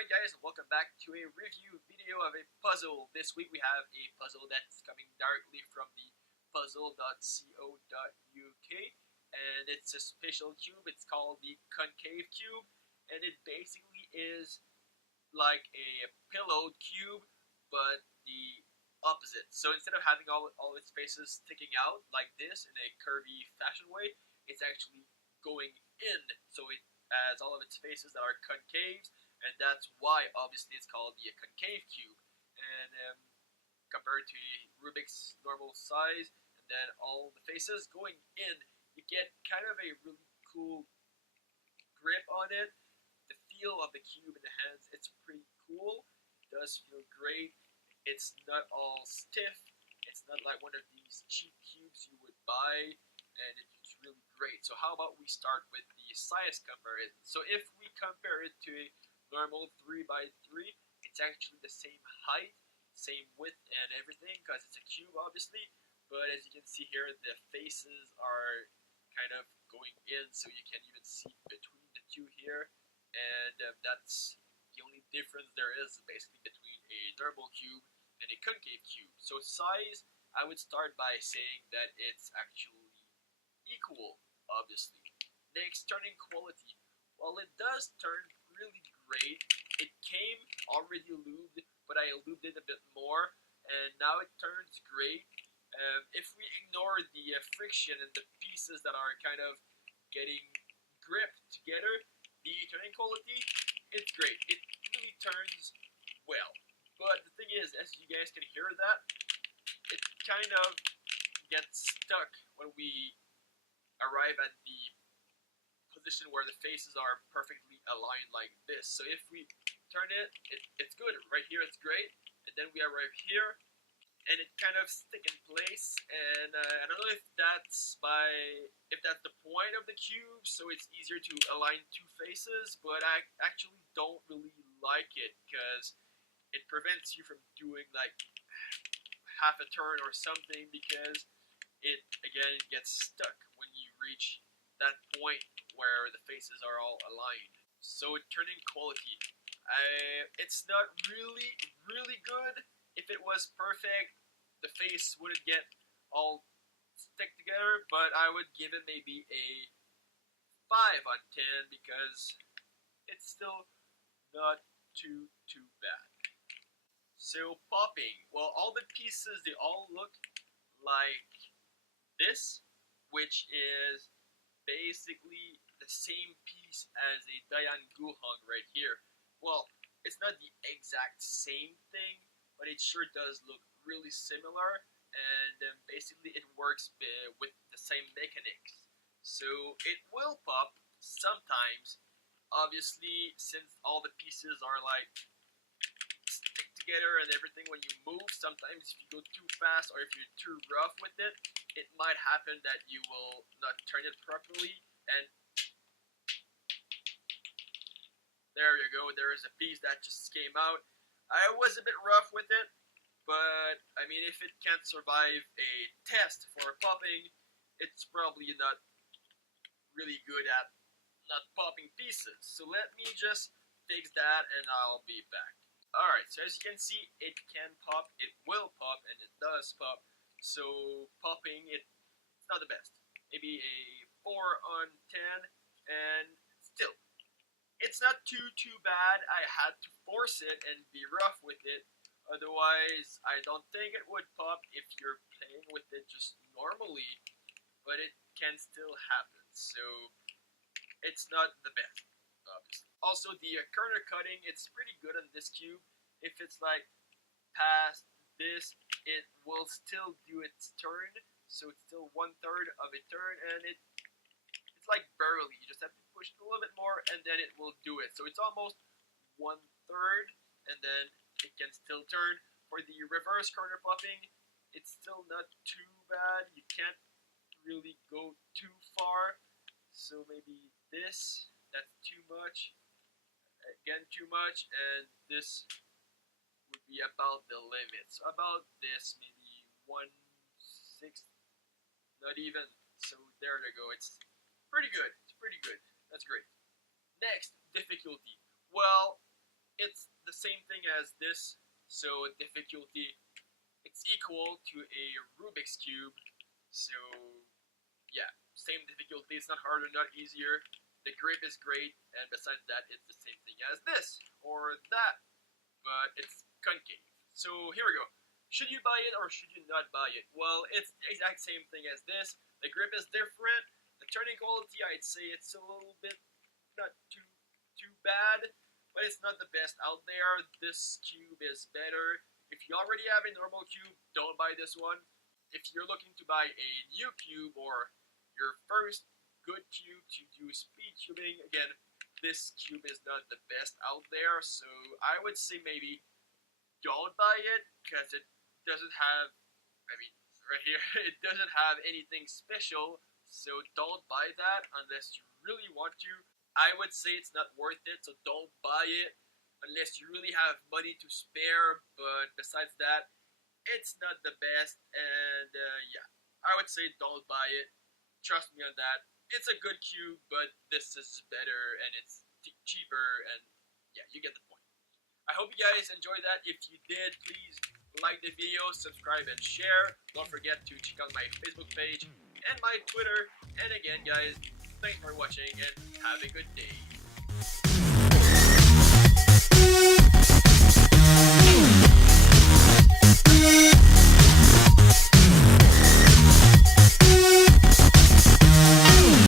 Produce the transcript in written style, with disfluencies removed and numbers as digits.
Alright guys, welcome back to a review video of a puzzle. This week we have a puzzle that's coming directly from the puzzle.co.uk, and it's a spatial cube. It's called the Concave cube, and it basically is like a pillowed cube, but the opposite. So instead of having all its faces sticking out like this in a curvy fashion way, it's actually going in. So it has all of its faces that are concaves, and that's why obviously it's called the concave cube. And compared to a Rubik's normal size, and then all the faces going in, you get kind of a really cool grip on it. The feel of the cube in the hands, it's pretty cool. It does feel great. It's not all stiff. It's not like one of these cheap cubes you would buy, and it's really great. So how about we start with the size comparison? So if we compare it to a normal 3x3, it's actually the same height, same width and everything, because it's a cube obviously, but as you can see here, the faces are kind of going in, so you can even see between the two here, and that's the only difference there is basically between a normal cube and a concave cube. So size, I would start by saying that it's actually equal, obviously. Next, turning quality. While it does turn really great, it came already lubed, but I lubed it a bit more, and now it turns great. If we ignore the friction and the pieces that are kind of getting gripped together, the turning quality, it's great. It really turns well. But the thing is, as you guys can hear that, it kind of gets stuck when we arrive at the position where the faces are perfectly aligned like this. So if we turn it, it's good. Right here it's great, and then we arrive here, and it kind of stick in place. And I don't know if that's the point of the cube, so it's easier to align two faces, but I actually don't really like it because it prevents you from doing like half a turn or something, because it again gets stuck when you reach that point where the faces are all aligned. So turning quality, it's not really good. If it was perfect, the face wouldn't get all stick together, but I would give it maybe a 5 on 10 because it's still not too bad. So popping, well, all the pieces, they all look like this, which is basically the same piece as a Dayan Guhang right here. Well, it's not the exact same thing, but it sure does look really similar, and basically it works with the same mechanics. So it will pop sometimes. Obviously, since all the pieces are like stick together and everything, when you move, sometimes if you go too fast or if you're too rough with it, it might happen that you will not turn it properly, and there you go, there is a piece that just came out. I was a bit rough with it, but I mean, if it can't survive a test for popping, it's probably not really good at not popping pieces. So let me just fix that and I'll be back. Alright, so as you can see, it can pop, it will pop, and it does pop. So popping, it's not the best. Maybe a 4 on 10, and still, it's not too bad. I had to force it and be rough with it. Otherwise, I don't think it would pop if you're playing with it just normally, but it can still happen. So it's not the best, obviously. Also, the corner cutting, it's pretty good on this cube. If it's like past this, it will still do its turn, so it's still 1/3 of a turn, and it's like barely. You just have to push it a little bit more, and then it will do it. So it's almost 1/3, and then it can still turn. For the reverse corner popping, it's still not too bad. You can't really go too far, so maybe this, that's too much. Again, too much, and this would be about the limit. So about this, maybe 1/6, not even. So there you go. It's pretty good. It's pretty good. That's great. Next, difficulty. Well, it's same thing as this, so difficulty, it's equal to a Rubik's Cube, so yeah, same difficulty, it's not harder, not easier, the grip is great, and besides that, it's the same thing as this, or that, but it's concave. So here we go. Should you buy it or should you not buy it? Well, it's the exact same thing as this, the grip is different, the turning quality, I'd say it's a little bit not too bad, but it's not the best out there. This cube is better. If you already have a normal cube, don't buy this one. If you're looking to buy a new cube or your first good cube to do speed cubing, again, this cube is not the best out there, so I would say maybe don't buy it, because it doesn't have, I mean, right here, it doesn't have anything special, so don't buy that unless you really want to. I would say it's not worth it, so don't buy it unless you really have money to spare, but besides that, it's not the best, and yeah, I would say don't buy it. Trust me on that. It's a good cube, but this is better, and it's cheaper, and yeah, you get the point. I hope you guys enjoyed that. If you did, please like the video, subscribe, and share. Don't forget to check out my Facebook page and my Twitter. And again, guys, thanks for watching, and have a good day.